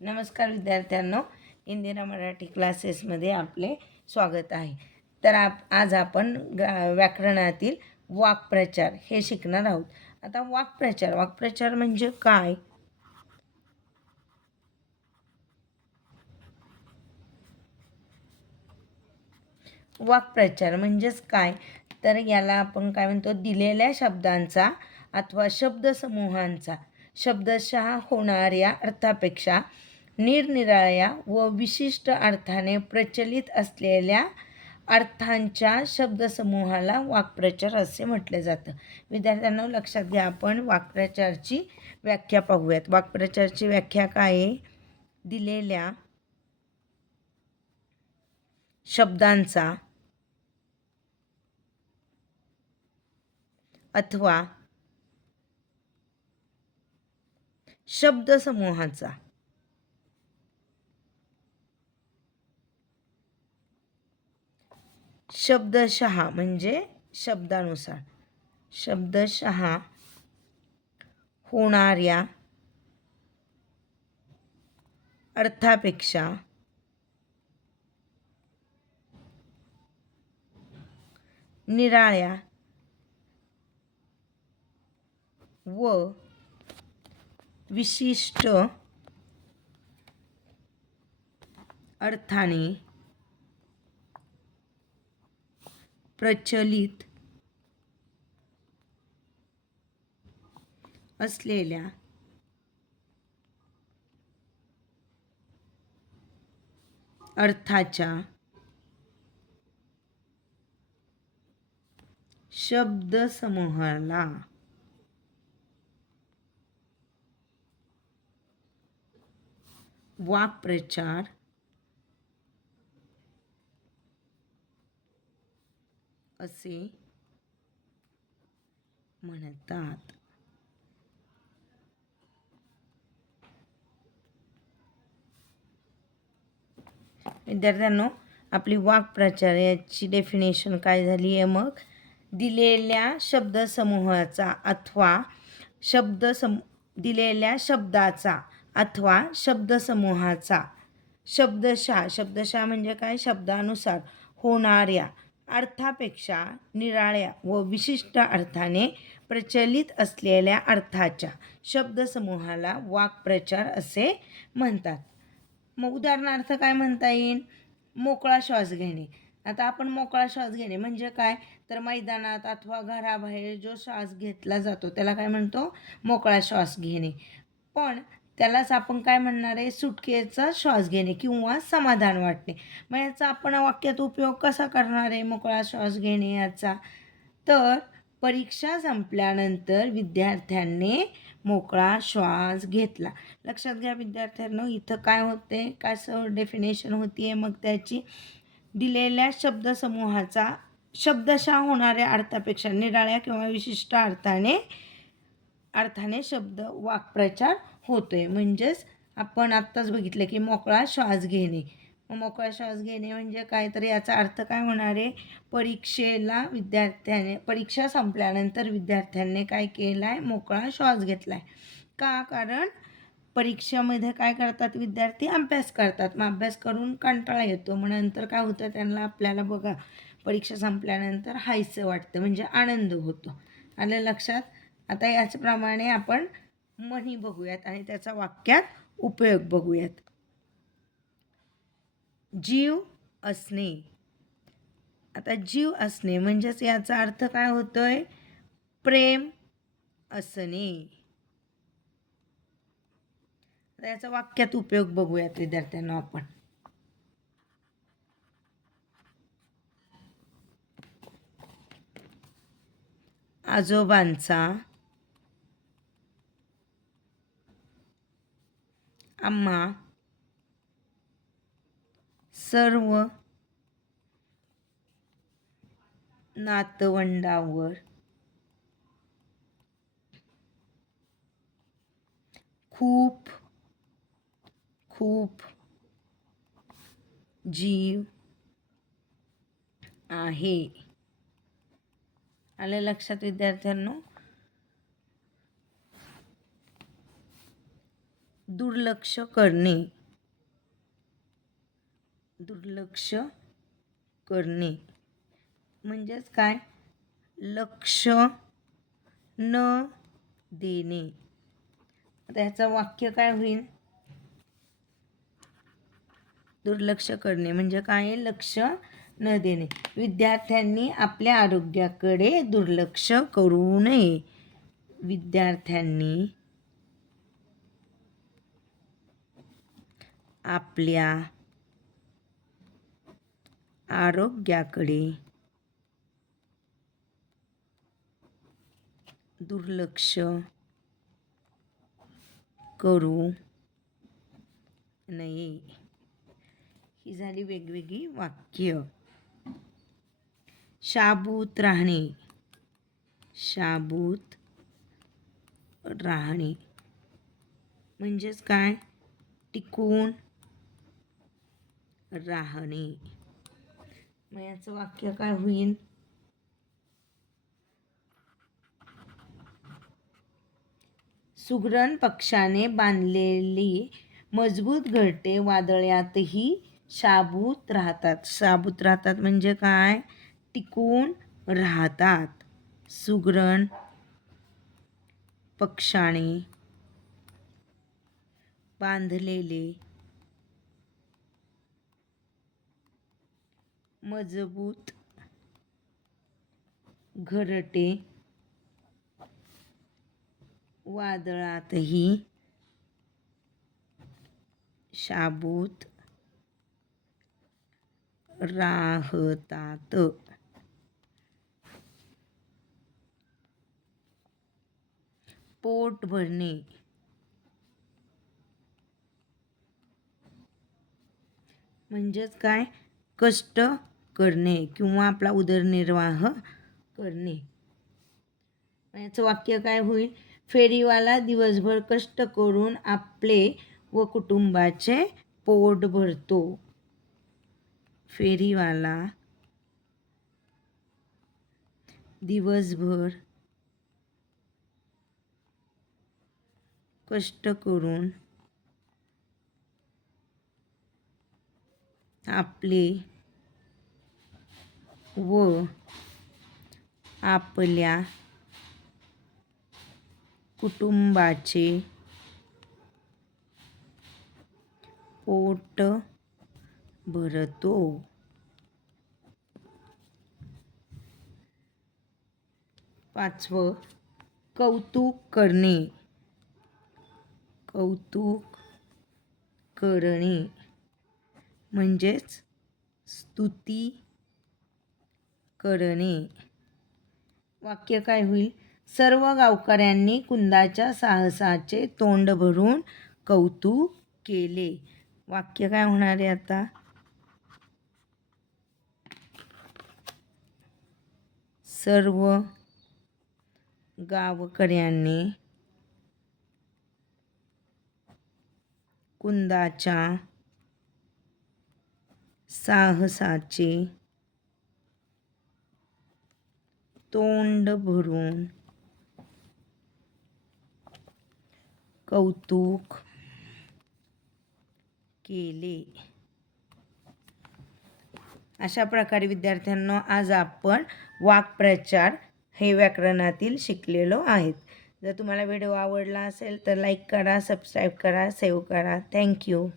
नमस्कार विद्यार्थ्यांनो इंदिरा मराठी क्लासेसमध्ये आपले स्वागत आहे. तर आप आज आपण व्याकरणातील वाक्प्रचार हे शिकणार आहोत. आता वाक्प्रचार वाक्प्रचार म्हणजे काय? वाक्प्रचार म्हणजेच काय? तर याला आपण काय म्हणतो? दिलेल्या शब्दांचा अथवा शब्दसमूहांचा. शब्दशः होणाऱ्या अर्थापेक्षा निरनिराळ्या व विशिष्ट अर्थाने प्रचलित असलेल्या अर्थांच्या शब्दसमूहाला वाक्प्रचार असे म्हटले जातं. विद्यार्थ्यांना लक्षात घ्या आपण वाक्प्रचारची व्याख्या पाहूयात. वाक्प्रचारची व्याख्या काय? आहे दिलेल्या शब्दांचा अथवा शब्दसमूहाचा शब्दशः म्हणजे शब्दानुसार. शब्दशः होणाऱ्या अर्थापेक्षा निराळ्या व विशिष्ट अर्थाने प्रचलित असलेल्या अर्थाच्या शब्दसमूहाला वाक्प्रचार असे म्हणतात. विद्यार्थ्यांनो आपली वाक्प्रचाराची डेफिनेशन काय झाली आहे मग? दिलेल्या शब्दसमूहाचा अथवा शब्दसम दिलेल्या शब्दाचा अथवा शब्दसमूहाचा शब्दशः शब्दशः म्हणजे काय? शब्दानुसार होणाऱ्या अर्थापेक्षा निराळ्या व विशिष्ट अर्थाने प्रचलित असलेल्या अर्थाच्या शब्दसमूहाला वाक्प्रचार असे म्हणतात. मग उदाहरणार्थ काय म्हणता येईल? मोकळा श्वास घेणे. आता आपण मोकळा श्वास घेणे म्हणजे काय? तर मैदानात अथवा घराबाहेर जो श्वास घेतला जातो त्याला काय म्हणतो? मोकळा श्वास घेणे. पण त्यालाच आपण काय म्हणणार आहे? सुटकेचा श्वास घेणे किंवा समाधान वाटणे. मग याचा आपण वाक्यात उपयोग कसा करणार आहे? मोकळा श्वास घेणे याचा. तर परीक्षा संपल्यानंतर विद्यार्थ्यांनी मोकळा श्वास घेतला. लक्षात घ्या विद्यार्थ्यांनो इथं काय होते? काय स डेफिनेशन होती आहे मग त्याची दिलेल्या शब्दसमूहाचा शब्दशः होणाऱ्या अर्थापेक्षा निराळ्या किंवा विशिष्ट अर्थाने अर्थाने शब्द वाक्प्रचार होतो आहे म्हणजेच आपण आत्ताच बघितलं की मोकळा श्वास घेणे. मग मोकळा श्वास घेणे म्हणजे काय? तर याचा अर्थ काय होणार आहे? परीक्षेला विद्यार्थ्याने परीक्षा संपल्यानंतर विद्यार्थ्यांनी काय केलं आहे मोकळा श्वास घेतला आहे का? कारण परीक्षेमध्ये काय करतात विद्यार्थी? अभ्यास करतात. मग अभ्यास करून कंटाळा येतो. मग नंतर काय होतं? त्यांना आपल्याला बघा परीक्षा संपल्यानंतर हायचं वाटतं. म्हणजे आनंद होतो. आलं लक्षात? आता याचप्रमाणे आपण म्हणी बघूयात आणि त्याचा वाक्यात उपयोग बघूयात. जीव असणे. आता जीव असणे म्हणजेच याचा अर्थ काय होतोय? प्रेम असणे. आता याचा वाक्यात उपयोग बघूयात विद्यार्थ्यांना आपण. आजोबांचा आम्हा सर्व नातवंडावर खूप खूप जीव आहे. आलं लक्षात विद्यार्थ्यांनो? दुर्लक्ष करणे. दुर्लक्ष करणे. म्हणजेच काय? लक्ष न देणे. आता ह्याचं वाक्य काय होईल? दुर्लक्ष करणे. म्हणजे काय? लक्ष न देणे. विद्यार्थ्यांनी आपल्या आरोग्याकडे दुर्लक्ष करू नये. विद्यार्थ्यांनी आपल्या आरोग्याकडे दुर्लक्ष करू नये. ही झाली वेगवेगळी वाक्य. शाबूत राहणे. शाबूत राहणे. म्हणजेच काय? टिकून राहणे. मग याचं वाक्य काय होईल? सुगरण पक्षाने बांधलेली मजबूत घरटे वादळ्यातही शाबूत राहतात. शाबूत राहतात म्हणजे काय? टिकून राहतात. सुगरण पक्षाने बांधलेले मजबूत घरटे वादळातही शाबूत राहतात. पोट भरणे म्हणजेच काय? कष्ट करणे किंवा आपला उदरनिर्वाह करणे. याचं वाक्य काय होईल? फेरीवाला दिवसभर कष्ट करून आपले व कुटुंबाचे पोट भरतो. फेरीवाला दिवसभर कष्ट करून आपले व आपल्या कुटुंबाचे पोट भरतो. पाचवं कौतुक करणे. कौतुक करणे म्हणजेच स्तुती करणे. वाक्य काय होईल? सर्व गावकऱ्यांनी कुंदाच्या साहसाचे तोंड भरून कौतुक केले. वाक्य काय होणार आहे आता? सर्व गावकऱ्यांनी कुंदाच्या साहसाचे तोंड भरून. कौतुक केले. अशा प्रकारे विद्यार्थ्यांना आज आपण वाक्प्रचार हे व्याकरणातील शिकलेलो आहेत. जर तुम्हाला व्हिडिओ आवडला असेल तर लाईक करा सबस्क्राईब करा सेव्ह करा. थँक्यू